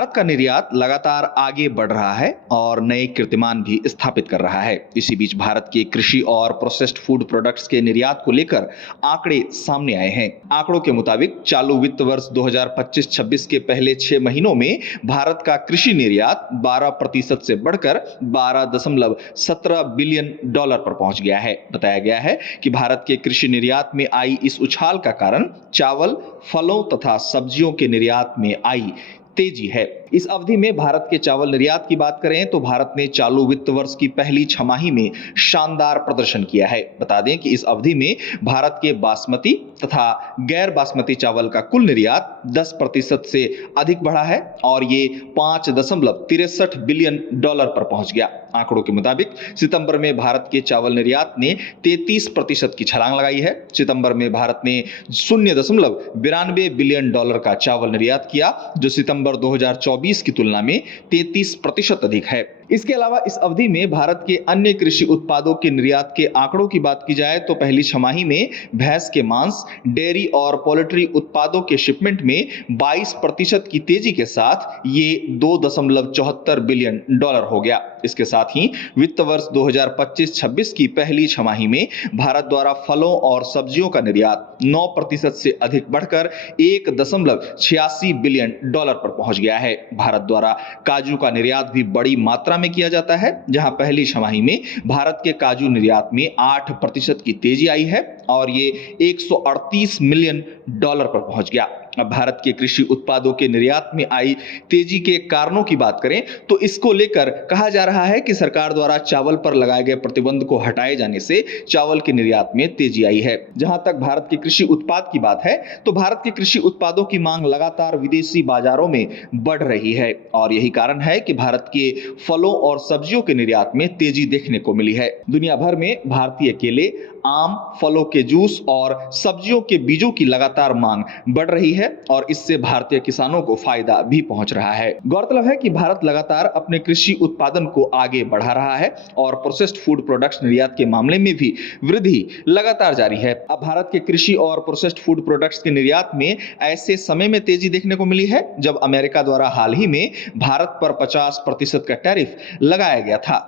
भारत का निर्यात लगातार आगे बढ़ रहा है और नए कीर्तिमान भी स्थापित कर रहा है। इसी बीच भारत के कृषि और प्रोसेस्ड फूड प्रोडक्ट्स के निर्यात को लेकर आंकड़े सामने आए हैं। आंकड़ों के मुताबिक चालू वित्त वर्ष 2025-26 के पहले 6 महीनों में भारत का कृषि निर्यात 12% से बढ़कर 12.17 बिलियन डॉलर पर पहुंच गया है। बताया गया है कि भारत के कृषि निर्यात में आई इस उछाल का कारण चावल, फलों तथा सब्जियों के निर्यात में आई तेजी है। इस अवधि में भारत के चावल निर्यात की बात करें तो भारत ने चालू वित्त वर्ष की पहली छमाही में शानदार प्रदर्शन किया है। बता दें कि इस अवधि में भारत के बासमती तथा गैर बासमती चावल का कुल निर्यात 10% से अधिक बढ़ा है और ये 5.63 बिलियन डॉलर पर पहुंच गया। आंकड़ों के मुताबिक सितंबर में भारत के चावल निर्यात ने 33% की छलांग लगाई है। सितंबर में भारत ने 0.92 बिलियन डॉलर का चावल निर्यात किया, जो सितंबर 2024 की तुलना में 33% अधिक है। इसके अलावा इस अवधि में भारत के अन्य कृषि उत्पादों के निर्यात के आंकड़ों की बात की जाए तो पहली छमाही में भैंस के मांस, डेयरी और पोल्ट्री उत्पादों के शिपमेंट में 22% की तेजी के साथ ये 2.74 बिलियन डॉलर हो गया। इसके साथ ही वित्त वर्ष 2025-26 की पहली छमाही में भारत द्वारा फलों और सब्जियों का निर्यात 9% से अधिक बढ़कर 1.86 बिलियन डॉलर पर पहुंच गया है। भारत द्वारा काजू का निर्यात भी बड़ी मात्रा में किया जाता है, जहां पहली छमाही में भारत के काजू निर्यात में 8% की तेजी आई है और ये 138 मिलियन डॉलर पर पहुंच गया। अब भारत के कृषि उत्पादों के निर्यात में आई तेजी के कारणों की बात करें तो इसको लेकर कहा जा रहा है कि सरकार द्वारा चावल पर लगाए गए प्रतिबंध को हटाए जाने से चावल के निर्यात में तेजी आई है। जहां तक भारत के कृषि उत्पाद की बात है तो भारत के कृषि उत्पादों की मांग लगातार विदेशी बाजारों में बढ़ रही है और यही कारण है कि भारत के फलों और सब्जियों के निर्यात में तेजी देखने को मिली है। दुनिया भर में भारतीय केले, आम, फलों के जूस और सब्जियों के बीजों की लगातार मांग बढ़ रही है और इससे भारतीय किसानों को फायदा भी पहुंच रहा है। गौरतलब है कि भारत लगातार अपने कृषि उत्पादन को आगे बढ़ा रहा है और प्रोसेस्ड फूड प्रोडक्ट्स निर्यात के मामले में भी वृद्धि लगातार जारी है। अब भारत के कृषि और प्रोसेस्ड फूड प्रोडक्ट्स के निर्यात में ऐसे समय में तेजी देखने को मिली है जब अमेरिका द्वारा हाल ही में भारत पर 50% का टैरिफ लगाया गया था।